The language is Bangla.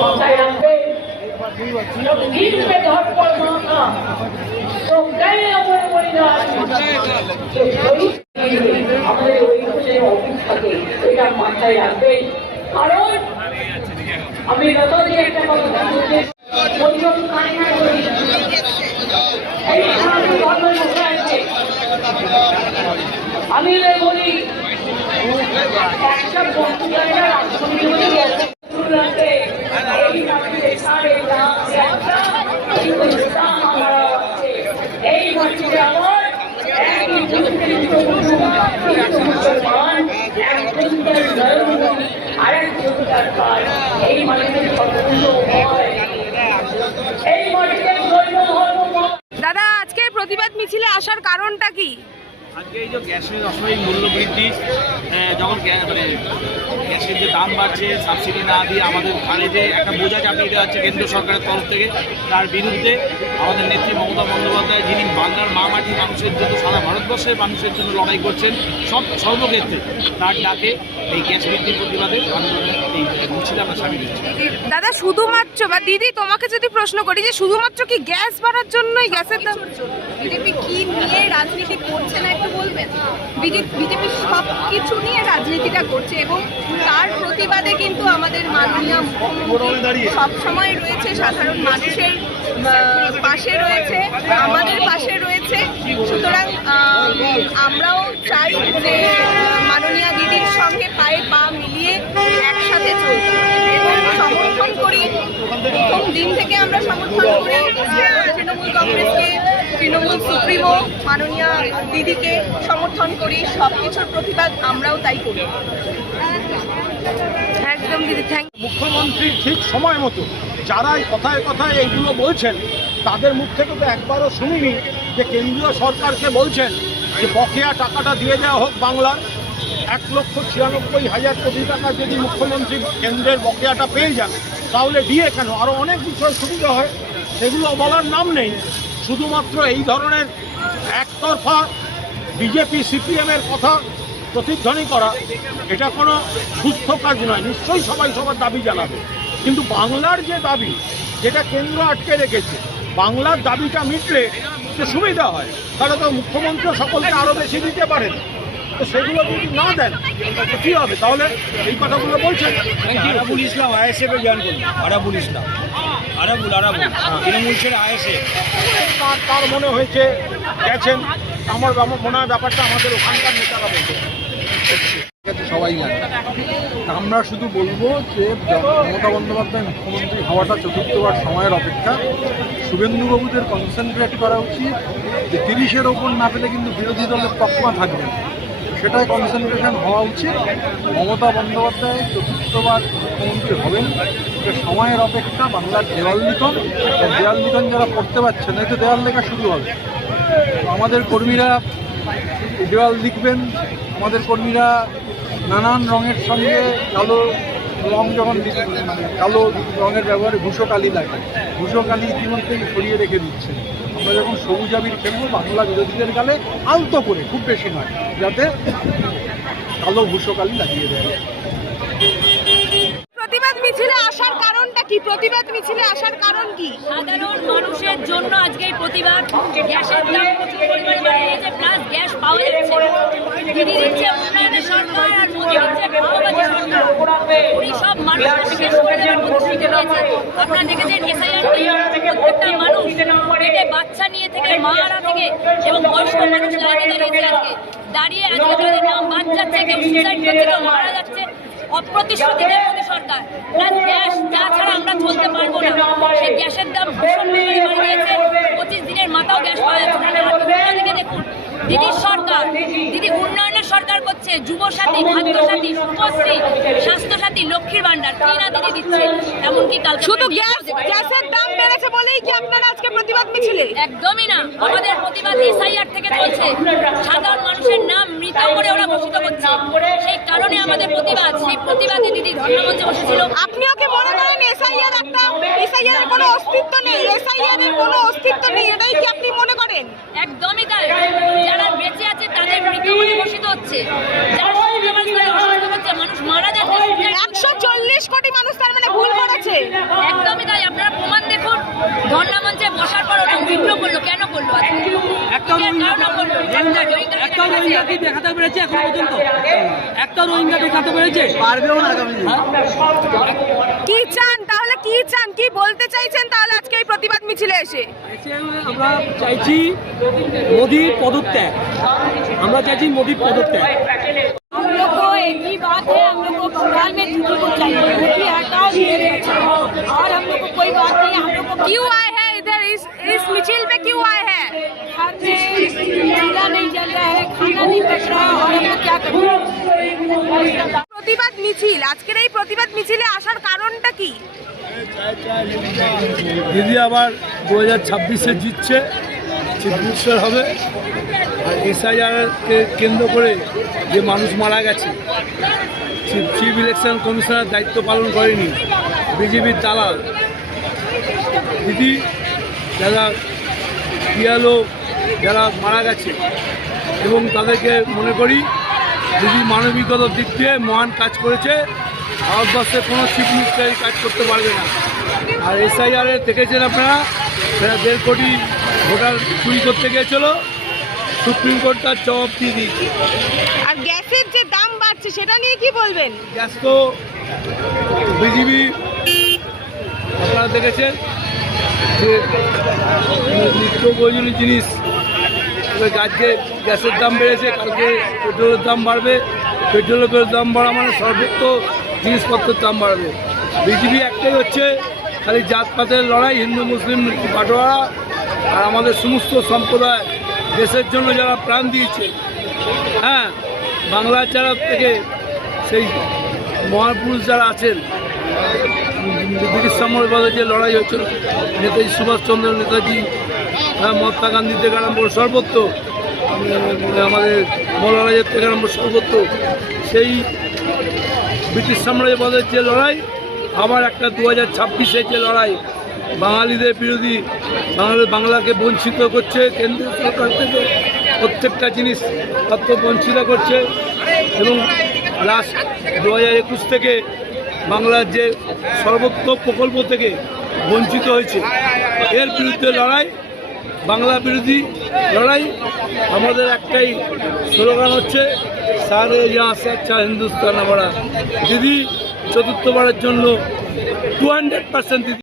মাথায় রাখবে নীল पे धड़ पर माथा तो गए अमर মরিনা আমাদের ওই যে অফিস থাকে এটা মাথায় রাখবে কারণ আমি নতুন একটা কথা বলতে বললাম কাহিনী করি এই ধর্ম আছে আমি বলি একটা বন্ধুরা রাজনীতি বলে গেছে লাগে এই নামে সাড়ে এই মাটিতে আমার এই মাটিতে দাদা আজকে প্রতিবাদ মিছিলে আসার কারণটা কি? আজকে এই যে গ্যাসের অস্বাভাবিক মূল্য বৃদ্ধি, যখন গ্যাসের যে দাম বাড়ছে, সাবসিডি না দিয়ে আমাদের ঘাড়ে যে একটা বোঝা চাপিয়ে দেওয়া হচ্ছে কেন্দ্র সরকারের তরফ থেকে, তার বিরুদ্ধে আমাদের নেত্রী মমতা বন্দ্যোপাধ্যায়, যিনি বাংলার মা মাটির মানুষের জন্য, সারা ভারতবর্ষের মানুষের জন্য লড়াই করছেন সর্বক্ষেত্রে, তার ডাকে এই গ্যাস বৃদ্ধির প্রতিবাদে আন্দোলনের এই মিছিলে আমরা সামিল হচ্ছি। দাদা শুধুমাত্র বা দিদি তোমাকে যদি প্রশ্ন করি যে শুধুমাত্র কি গ্যাস বাড়ার জন্যই গ্যাসের দাম? বিজেপি কি নিয়ে রাজনীতি করছে না একটু বলবেন? বিজেপি সব কিছু নিয়ে রাজনীতিটা করছে এবং তার প্রতিবাদে কিন্তু আমাদের মাননীয় মুখ্যমন্ত্রী সবসময় রয়েছে, সাধারণ মানুষের পাশে রয়েছে, আমাদের পাশে রয়েছে। সুতরাং আমরাও চাই যে মাননীয় দিদির সঙ্গে পায়ে পা মিলিয়ে একসাথে চলতে এবং সমর্থন করি। প্রথম দিন থেকে আমরা সমর্থন করি তৃণমূল কংগ্রেসকে, তৃণমূল সুপ্রিমো মাননীয় দিদিকে সমর্থন করি, সব কিছুর প্রতিবাদ আমরাও তাই করি। একদম দিদি, থ্যাংক ইউ। মুখ্যমন্ত্রী ঠিক সময় মতো যারা কথায় কথায় এইগুলো বলছেন তাদের মুখ থেকে তো একবারও শুনিনি যে কেন্দ্রীয় সরকারকে বলছেন যে বকেয়া টাকাটা দিয়ে দেওয়া হোক বাংলার 1,96,000 কোটি টাকা যদি মুখ্যমন্ত্রী কেন্দ্রের বকেয়াটা পেয়ে যান তাহলে দিয়ে কেন আরও অনেক বিষয় সুবিধা হয়, সেগুলো বলার নাম নেই। শুধুমাত্র এই ধরনের একতরফা বিজেপি সিপিএমের কথা প্রতিধ্বনি করা এটা কোনো সুস্থ কাজ নয়। নিশ্চয়ই সবাই সবার দাবি জানাবে, কিন্তু বাংলার যে দাবি যেটা কেন্দ্র আটকে রেখেছে, বাংলার দাবিটা মিটলে যে সুবিধা হয়, তাহলে তো মুখ্যমন্ত্রী সকলকে আরও বেশি দিতে পারেন। তো সেগুলো যদি না দেন তো কী হবে? তাহলে এই কথাগুলো বলছেন। আরাবুল ইসলাম আইএসএফে জয়েন করুন। আরাবুল ইসলাম আরাবুল তৃণমূল ছেড়ে আইএসএফ। তার মনে হয়েছে গেছেন, আমার মনে হয় ব্যাপারটা আমাদের ওখানকার নেতারা বলছে। সবাই জানে, আমরা শুধু বলবো যে মমতা বন্দ্যোপাধ্যায় মুখ্যমন্ত্রী হওয়াটা চতুর্থবার সময়ের অপেক্ষা। শুভেন্দুবাবুদের কনসেন্ট্রেট করা উচিত যে 30-এর ওপর না পেলে কিন্তু বিরোধী দলের তকমা থাকবে, সেটাই কনসেন্ট্রেশন হওয়া উচিত। মমতা বন্দ্যোপাধ্যায় চতুর্থবার মুখ্যমন্ত্রী হবেন, এটা সময়ের অপেক্ষা। বাংলার দেওয়াল লিখন, দেওয়াল লিখন যারা পড়তে পারছে না, এতে দেওয়াল লেখা শুরু হবে। আমাদের কর্মীরা দেওয়াল লিখবেন, আমাদের কর্মীরা নানান রঙের সঙ্গে কালো রং যখন কালো রঙের ব্যবহারে ভূষো কালি লাগে, ভূষো কালি ইতিমধ্যেই সরিয়ে রেখে দিচ্ছে। আমরা যখন সবুজ আবির খেলবো বাংলা বিরোধীদের গালে আলতো করে, খুব বেশি নয়, যাতে কালো ভূষো কালি লাগিয়ে দেয়। প্রতিবাদ মিছিলে আসার কারণটা কি? প্রতিবাদ মিছিলে আসার কারণ কি? সাধারণ মানুষের জন্য আজকে এই প্রতিবাদ। গ্যাসের দাম প্রচুর পরিমাণে বাড়িয়েছে, প্লাস গ্যাস পাওয়া যাচ্ছে না। দিদি দিচ্ছে উন্নয়নের সরকার আর মোদি দিচ্ছে ভাওবাজি সরকার। উনি সব মানুষের বিশেষ করে যারা প্রতিশ্রুতি দিয়েছে, আপনারা দেখেছেন এসআইআর প্রত্যেকটা মানুষ পেটে বাচ্চা নিয়ে থেকে, মারা থেকে এবং বয়স্ক মানুষ লাইনে দাঁড়িয়েছে। দাঁড়িয়ে আজকে তাদের নাম বাদ যাচ্ছে, কেউ সুইসাইড করছে, কেউ মারা যাচ্ছে। অপ্রতিশ্রুতিদের মোদী সরকার, প্লাস গ্যাস যা ছাড়া আমরা চলতে পারবো না, সেই গ্যাসের দাম ভীষণ পরিমাণে বাড়িয়ে দিয়েছে। 25 দিনের মাথাও গ্যাস পাওয়া যাচ্ছে না। দিকে দেখুন, দিদির সরকার, দিদি উন্নয়নের সরকার করছে, যুবসাথী, খাদ্যসাথী, রূপশ্রী, স্বাস্থ্যসাথী, লক্ষ্মীর ভান্ডার কি না দিদি দিচ্ছে। এমনকি কাল শুধু গ্যাসের দাম বেড়েছে বলেই কি আপনারা আজকে প্রতিবাদ মিছিলে? একদমই না, আমাদের প্রতিবাদ এসআইআর থেকে চলছে। সাধারণ মানুষের নাম মৃত করে ওরা ঘোষিত করছে, সেই কারণে আমাদের প্রতিবাদ। সেই প্রতিবাদে দিদি ধর্মমঞ্চে বসেছিল। আপনিও কি মনে করেন এসআইআর এর কোনো অস্তিত্ব নেই? এসআইআর এর কোনো অস্তিত্ব নেই, এটাই কি আপনি মনে করেন? একদমই তাই। যারা বেঁচে আছে তাদের মৃত বলে ঘোষিত হচ্ছে, যারা অসুস্থ হচ্ছে, মানুষ মারা যাচ্ছে। 140 কোটি মানুষ ধর্ণা মঞ্চে বসার পর ওটা বিদ্রোহ করলো, কেন করলো? একটাও রোহিঙ্গা কি দেখাতে পেরেছে এখন পর্যন্ত? একটাও রোহিঙ্গা দেখাতে পেরেছে? পারবেও না আগামী দিনে। কি চান তাহলে, কি চান, কি বলতে চাইছেন তাহলে আজকে এই প্রতিবাদ মিছিলে এসে? আমরা চাইছি মোদির পদত্যাগ, আমরা চাইছি মোদির পদত্যাগ। हम लोग को एक ही बात है, हम लोग को बंगाल में दीदी को चाहिए, दीदी हटाओ और हम लोग को कोई बात नहीं है। हम लोग को क्यों आए हैं इधर, इस मिছিল पे क्यों आए हैं? घर में चूल्हा नहीं जल रहा है, खाना नहीं पक रहा है और हम लोग क्या करें? প্রতিবাদ মিছিল, আজকের এই প্রতিবাদ মিছিলে আসার কারণটা কি? দিদি আবার 2026-এ জিতছে, চিফ মিনিস্টার হবে। আর এসআইআরকে কেন্দ্র করে যে মানুষ মারা গেছে, চিফ ইলেকশন কমিশনার দায়িত্ব পালন করেনি, বিজেপির দালাল দিদি, যারা পিয়ালো যারা মারা গেছে, এবং তাদেরকে মনে করি দিদি মানবিকতার দিক দিয়ে মহান কাজ করেছে। ভারতবর্ষে কোনো চিফ মিনিস্টারই কাজ করতে পারবে না। আর এসআইআরে দেখেছেন আপনারা, সেটা 1.5 কোটি ভোটার চুরি করতে গিয়েছিল, সুপ্রিম কোর্ট তার জবাব দিয়ে দিয়েছে। আর গ্যাসের যে দাম বাড়ছে সেটা নিয়ে কি বলবেন? গ্যাস তো বিজেপি, আপনারা দেখেছেন যে নিত্য প্রয়োজনীয় জিনিস, আজকে গ্যাসের দাম বেড়েছে, কালকে পেট্রোলের দাম বাড়বে, পেট্রোলের দাম বাড়া মানে সর্বোচ্চ জিনিসপত্রের দাম বাড়বে। বিজেপি একটাই হচ্ছে খালি জাতপাতের লড়াই, হিন্দু মুসলিম বাটোয়ারা, আর আমাদের সমস্ত সম্প্রদায় দেশের জন্য যারা প্রাণ দিয়েছে, হ্যাঁ, বাংলার যারা থেকে সেই মহাপুরুষ যারা আছেন, ব্রিটিশ সাম্রাজ্যবাদের যে লড়াই হয়েছিল, নেতাজি সুভাষচন্দ্র, নেতাজি, মহাত্মা গান্ধী থেকে আরম্ভ সর্বত্র, আমাদের মৌলানাজের থেকে আরম্ভ সর্বত্র, সেই ব্রিটিশ সাম্রাজ্যবাদের যে লড়াই, আবার একটা 2026-এর যে লড়াই, বাঙালিদের বিরোধী, বাংলাকে বঞ্চিত করছে কেন্দ্রীয় সরকার থেকে, প্রত্যেকটা জিনিস তত্ত্ব বঞ্চিত করছে, এবং লাস্ট 2021 থেকে বাংলার যে সর্বোচ্চ প্রকল্প থেকে বঞ্চিত হয়েছে, এর বিরুদ্ধে লড়াই, বাংলা বিরোধী লড়াই। আমাদের একটাই স্লোগান হচ্ছে সারে यहाँ से अच्छा হিন্দুস্তান हमारा। দিদি চতুর্থবারের জন্য 200% দিদি।